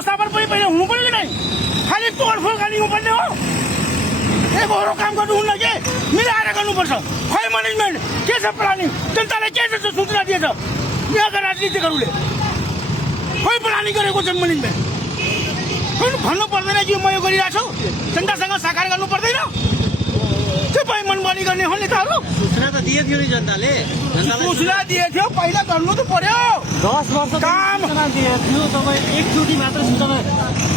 व्यवस्थापन पनि पहिले हुनु पर्यो कि नै खालि तोडफोड गर्ने हुनुपर्ने हो एक अरू काम गर्नुहुन्न के मिलाएर गर्नुपर्छ खै म्यानेजमेन्ट के छ प्लानिङ जनतालाई के छ सूचना दिएछ यहाँका राजनीतिकहरूले खै प्लानिङ गरेको छ म्यानेजमेन्ट भन्नु पर्दैन कि म यो गरिरहेको छु जनतासँग साकार गर्नु पर्दैन त्यो पनि मनमानी गर्ने हो नेताहरू सूचना त दिएको थियो नि जनताले सूचना दिएको थियो पहिला गर्नु त पर्यो 10 वर्ष काम सूचना दिएको थियो तपाईँ एकचोटि मात्र सूचना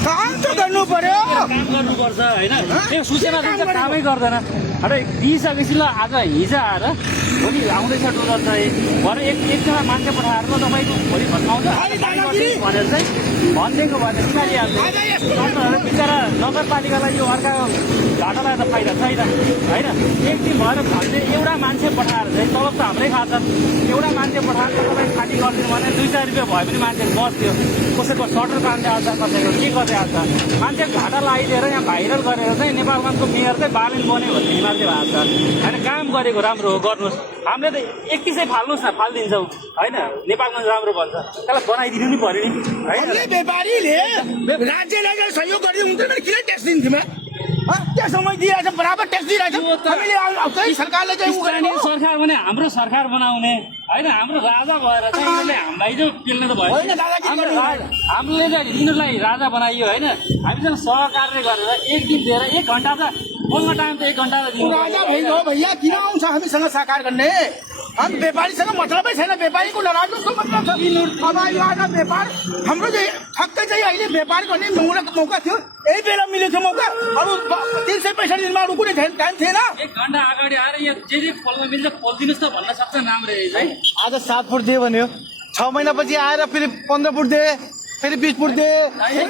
काम त गर्नु पर्यो काम गर्नुपर्छ हैन त्यो सूचना दिन्छ कामै गर्दैन अरे दिइसकेपछि ल आज हिजो आएर भोलि आउँदैछ डोलर चाहिँ भरे एकजना मान्छे पठाएर त तपाईँको भोलि भन्नुहुन्छ भनेर चाहिँ भनिदिएको भए त निकालिहाल्छ बिचरा नगरपालिकालाई यो अर्काको घाटालाई त फाइदा छैन होइन एक दिन भएर भन्ने एउटा मान्छे पठाएर चाहिँ तलब त हाम्रै खान्छ एउटा मान्छे पठाएर तपाईँ खाली गरिदिनु भने 2-4 रुपियाँ भए पनि मान्छे बस्थ्यो कसैको सटर काट्दै हाल्छ कसैको के गर्दै हाल्छ मान्छे घाटा लगाइदिएर यहाँ भाइरल गरेर चाहिँ नेपालगञ्जको मेयर चाहिँ बालेन बन्यो भन्ने मान्छे भएको छ होइन काम गरेको राम्रो हो गर्नुहोस् हामीले त एकतिसै फाल्नुहोस् न फालिदिन्छौँ होइन नेपालगञ्ज राम्रो भन्छ त्यसलाई बनाइदिनु नि पर्यो नि होइन व्यापारीले राज्यलाई सहयोग गरिदिनु हुन्थेन किन ट्याक्स दिन्थ्यौँ त्यो समय दिइरहेछ बराबर ट्याक्स दिइरहेछ हामीले सरकारले चाहिँ स्थानीय सरकार भने हाम्रो सरकार बनाउने होइन हाम्रो राजा भएर चाहिँ यिनीहरूले हामीलाई चाहिँ पेल्ने त भयो हामीले चाहिँ यिनीहरूलाई राजा बनाइयो होइन हामीसँग सहकार्य गरेर एक दिन दिएर 1 घन्टा त बोल्न टाइम त 1 घन्टा त दिनु राजा भइगयो भैया किन आउँछ हामीसँग साकार गर्ने हम व्यापारीसँग मतलबै छैन व्यापारीको नराजको मतलब छ अब यो आज व्यापार हाम्रो चाहिँ ठक्कै चाहिँ अहिले व्यापार गर्ने मौका थियो यही बेला मिलेको मौका अब 365 दिनमा अरू कुनै टाइम थिएन 1 घन्टा अगाडि आएर यहाँ जे खोल्न मिल्छ खोलिदिनुहोस् त भन्न सक्छ राम्रो है आज 7 फुट दियो भन्यो 6 महिनापछि आएर फेरि 15 फुट दिए फेरि 20 फुट दिए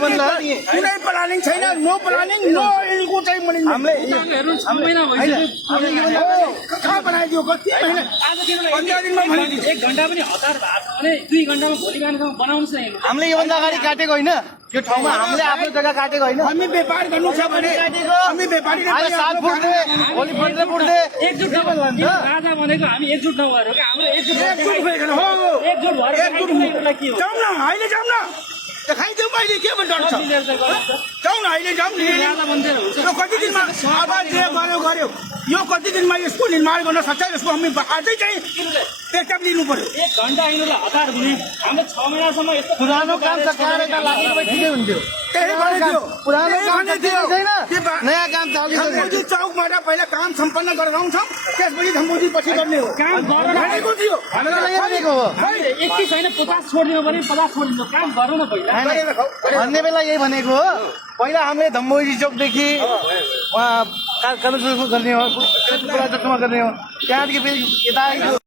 कुनै प्लानिङ छैन नो प्लानिङ नो को चाहिँ हामीले हेर्नु 6 महिना भइसक्यो कहाँ बनाइदियो कति महिना आज 15 दिनमा भने 1 घन्टा पनि हतार भएको छ भने 2 घन्टामा भोलि बिहानसम्म बनाउनुहोस् न हामीले योभन्दा अगाडि काटेको होइन यो ठाउँमा हामीले आफ्नो जग्गा काटेको होइन हामी व्यापार गर्नु छ भने हामी व्यापारीले आज 7 फुट दे भोलि 15 फुट दे एकजुट राजा भनेको हामी एकजुट नभएर हो कि हाम्रो एकजुट भइकन हो एकजुट भएर के हो जाउँ न अहिले जाउँ न देखाइदिउँ अहिले के भन्छ जाउँ न अहिले जाउँ नि राजा बन्देर हुन्छ यो कति दिनमा अब जे गर्यो यो कति दिनमा यसको निर्माण गर्न सक्छ यसको हामी आजै चाहिँ पेकअप लिनु पर्यो 1 घन्टा यिनीहरूलाई हतार दिने हाम्रो 6 महिनासम्म यस्तो पुरानो काम सरकारका लागि पनि ठिकै हुन्थ्यो त्यही भनेको पुरानो काम छैन नयाँ काम चालु धम्बोजी चौकबाट पहिला काम सम्पन्न गरेर आउँछौँ त्यसपछि धम्बोजी पछि गर्ने हो काम गरेर भनेको थियो भनेको हो 21 होइन 50 छोडिदिनु पर्यो 50 छोडिदिनु काम गरौँ न पहिला भन्ने बेला यही भनेको हो पहिला हामीले धम्बोजी चौकदेखि उहाँ गर्ने हो गर्ने हो त्यहाँदेखि फेरि यता